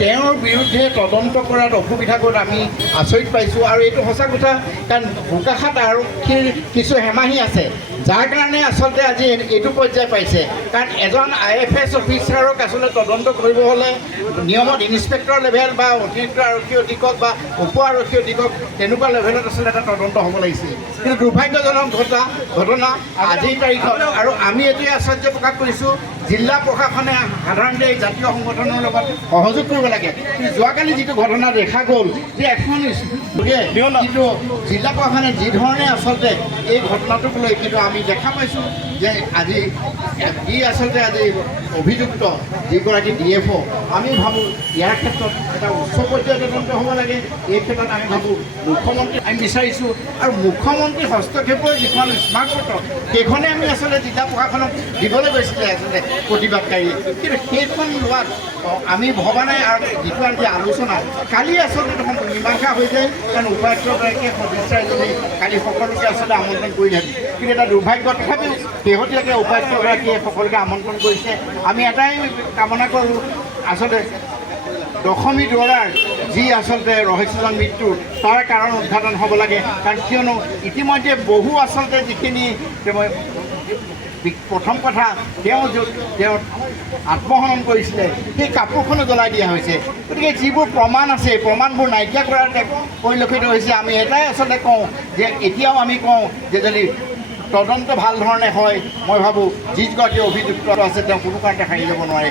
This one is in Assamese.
তেওঁৰ বিৰুদ্ধে তদন্ত কৰাত অসুবিধা ক'ত আমি আচৰিত পাইছোঁ। আৰু এইটো সঁচা কথা, কাৰণ বোকাখাত আৰক্ষীৰ কিছু হেমাহি আছে, যাৰ কাৰণে আচলতে আজি এইটো পৰ্যায় পাইছে। কাৰণ এজন IFS অফিচাৰক আচলতে তদন্ত কৰিব হ'লে নিয়মত ইনস্পেক্টৰ লেভেল বা অতিৰিক্ত আৰক্ষী অধীক্ষক বা উপ আৰক্ষী অধীক্ষক তেনেকুৱা লেভেলত আচলতে এটা তদন্ত হ'ব লাগিছিল। কিন্তু দুৰ্ভাগ্যজনক ঘটনা আজিৰ তাৰিখত। আৰু আমি এইটোৱে আশ্চৰ্য প্ৰকাশ কৰিছোঁ, জিলা প্ৰশাসনে সাধাৰণতে এই জাতীয় সংগঠনৰ লগত সহযোগ কৰিব লাগে। কিন্তু যোৱাকালি যিটো ঘটনা দেখা গ'ল যে এখন কিন্তু জিলা প্ৰশাসনে যিধৰণে আচলতে এই ঘটনাটোক লৈ কিন্তু আমি দেখা পাইছোঁ যে আজি আচলতে আজি অভিযুক্ত যিগৰাকী DFO, আমি ভাবোঁ ইয়াৰ ক্ষেত্ৰত এটা উচ্চ পৰ্যায়ৰ তদন্ত হ'ব লাগে। এই ক্ষেত্ৰত আমি ভাবোঁ মুখ্যমন্ত্ৰী আমি বিচাৰিছোঁ, আৰু মুখ্যমন্ত্ৰীৰ হস্তক্ষেপৰ যিখন স্মাৰকপত্ৰ সেইখনে আমি আচলতে জিলা প্ৰশাসনক দিবলৈ গৈছিলে আচলতে প্ৰতিবাদকাৰীয়ে। কিন্তু সেইখন লোৱাত আমি ভবা নাই। আৰু যিটো আজি আলোচনা কালি আচলতে দেখোন মীমাংসা হৈ যায়, কাৰণ উপায়ুক্তগৰাকীয়ে সদস্য এজনী কালি সকলোকে আচলতে আমন্ত্ৰণ কৰিলে। কিন্তু এটা দুৰ্ভাগ্য, তথাপিও শেহতীয়াকৈ উপায়ুক্তগৰাকীয়ে সকলোকে আমন্ত্ৰণ কৰিছে। আমি এটাই কামনা কৰোঁ, আচলতে দশমী দুৱাৰাৰ যি আচলতে ৰহস্যজন মৃত্যু তাৰ কাৰণ উদ্ঘাটন হ'ব লাগে। কাৰণ কিয়নো ইতিমধ্যে বহু আচলতে যিখিনি প্ৰথম কথা তেওঁ আত্মহনন কৰিছিলে সেই কাপোৰখনো জ্বলাই দিয়া হৈছে। গতিকে যিবোৰ প্ৰমাণ আছে প্ৰমাণবোৰ নাইকিয়া কৰাৰ পৰিলক্ষিত হৈছে। আমি এটাই আচলতে কওঁ যে এতিয়াও আমি কওঁ যে যদি তদন্ত ভাল ধৰণে হয়, মই ভাবোঁ যিগৰাকী অভিযুক্ত আছে তেওঁ কোনো কাৰণতে সাৰি যাব নোৱাৰে।